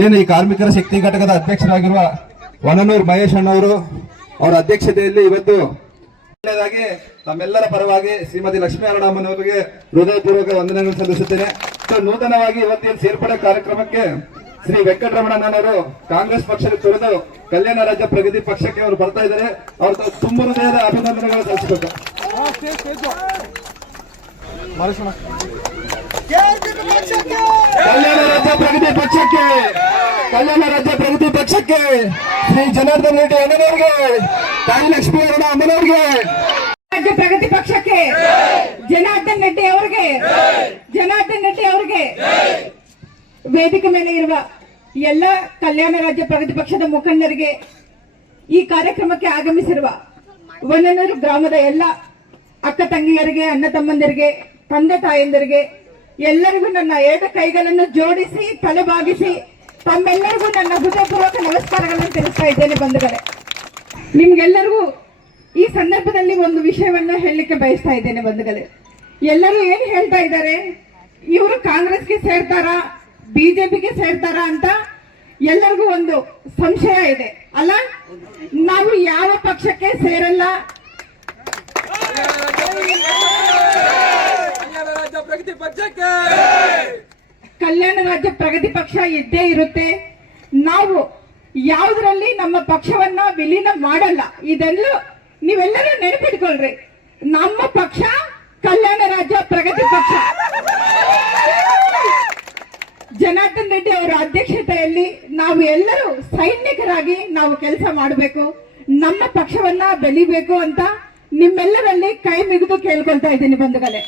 ಏನು ಈ ಕಾರ್ಮಿಕರ ಶಕ್ತಿ ಘಟಕದ ಅಧ್ಯಕ್ಷರಾಗಿರುವ ವನನೂರ್ ಮಹೇಶ್ ಅಣ್ಣವರು ಅವರ ಅಧ್ಯಕ್ಷತೆಯಲ್ಲಿ ಇವತ್ತು ಮೊದಲನೇದಾಗಿ ತಮ್ಮೆಲ್ಲರ ಪರವಾಗಿ ಶ್ರೀಮತಿ ಲಕ್ಷ್ಮೀ ಅಮ್ಮನವರಿಗೆ ಹೃದಯಪೂರ್ವಕ ವಂದನೆಗಳನ್ನು ಸಲ್ಲಿಸುತ್ತೇನೆ. ನೂತನವಾಗಿ ಇವತ್ತಿನ ಸೇರ್ಪಡೆ ಕಾರ್ಯಕ್ರಮಕ್ಕೆ ಶ್ರೀ ವೆಂಕಟರಮಣನವರು ಕಾಂಗ್ರೆಸ್ ಪಕ್ಷದ ತೊರೆದು ಕಲ್ಯಾಣ ರಾಜ್ಯ ಪ್ರಗತಿ ಪಕ್ಷಕ್ಕೆ ಅವರು ಬರ್ತಾ ಇದ್ದಾರೆ. ಅವ್ರ ತುಂಬ ಹೃದಯದ ಅಭಿನಂದನೆಗಳು ಸಲ್ಲಿಸಬೇಕು. ಕಲ್ಯಾಣ ರಾಜ್ಯ ಪ್ರಗತಿ ಪಕ್ಷಕ್ಕೆ ಶ್ರೀ ಜನಾರ್ದನ್ ರೆಡ್ಡಿ ಅಣ್ಣನವರಿಗೆ, ತಾಯಿ ಲಕ್ಷ್ಮೀ ಅಮ್ಮನವರಿಗೆ, ರಾಜ್ಯ ಪ್ರಗತಿ ಪಕ್ಷಕ್ಕೆ ಜನಾರ್ದನ್ ರೆಡ್ಡಿ ಅವರಿಗೆ ವೇದಿಕೆ ಮೇಲೆ ಇರುವ ಎಲ್ಲ ಕಲ್ಯಾಣ ರಾಜ್ಯ ಪ್ರಗತಿ ಪಕ್ಷದ ಮುಖಂಡರಿಗೆ, ಈ ಕಾರ್ಯಕ್ರಮಕ್ಕೆ ಆಗಮಿಸಿರುವ ವನನೂರು ಗ್ರಾಮದ ಎಲ್ಲ ಅಕ್ಕ ತಂಗಿಯರಿಗೆ, ಅಣ್ಣ ತಮ್ಮಂದಿರಿಗೆ, ತಂದೆ ತಾಯಂದಿರಿಗೆ ಎಲ್ಲರಿಗೂ ನನ್ನ ಎರಡು ಕೈಗಳನ್ನು ಜೋಡಿಸಿ ತಲೆಬಾಗಿಸಿ ತಮ್ಮೆಲ್ಲರಿಗೂ ನನ್ನ ಹೃದಯಪೂರ್ವಕ ನಮಸ್ಕಾರಗಳನ್ನು ತಿಳಿಸ್ತಾ ಇದ್ದೇನೆ. ಬಂಧುಗಳೇ, ನಿಮ್ಗೆಲ್ಲರಿಗೂ ಈ ಸಂದರ್ಭದಲ್ಲಿ ಒಂದು ವಿಷಯವನ್ನ ಹೇಳಲಿಕ್ಕೆ ಬಯಸ್ತಾ ಇದ್ದೇನೆ. ಬಂಧುಗಳೇ, ಎಲ್ಲರೂ ಏನ್ ಹೇಳ್ತಾ ಇದ್ದಾರೆ, ಇವರು ಕಾಂಗ್ರೆಸ್ಗೆ ಸೇರ್ತಾರಾ ಬಿಜೆಪಿಗೆ ಸೇರ್ತಾರಾ ಅಂತ ಎಲ್ಲರಿಗೂ ಒಂದು ಸಂಶಯ ಇದೆ ಅಲ್ಲ. ನಾವು ಯಾವ ಪಕ್ಷಕ್ಕೆ ಸೇರಲ್ಲ. ಕಲ್ಯಾಣ ರಾಜ್ಯ ಪ್ರಗತಿ ಪಕ್ಷ ಇದ್ದೇ ಇರುತ್ತೆ. ನಾವು ಯಾವುದರಲ್ಲಿ ನಮ್ಮ ಪಕ್ಷವನ್ನ ವಿಲೀನ ಮಾಡಲ್ಲ. ಇದೆಲ್ಲ ನೀವೆಲ್ಲರೂ ನೆನಪಿಟ್ಕೊಳ್ರಿ. ನಮ್ಮ ಪಕ್ಷ ಕಲ್ಯಾಣ ರಾಜ್ಯ ಪ್ರಗತಿ ಪಕ್ಷ. ಜನಾರ್ದನ್ ರೆಡ್ಡಿ ಅವರ ಅಧ್ಯಕ್ಷತೆಯಲ್ಲಿ ನಾವು ಎಲ್ಲರೂ ಸೈನಿಕರಾಗಿ ನಾವು ಕೆಲಸ ಮಾಡಬೇಕು, ನಮ್ಮ ಪಕ್ಷವನ್ನ ಬೆಳಿಬೇಕು ಅಂತ ನಿಮ್ಮೆಲ್ಲರಲ್ಲಿ ಕೈ ಮುಗಿದು ಕೇಳ್ಕೊಳ್ತಾ ಇದ್ದೀನಿ ಬಂಧುಗಳೇ.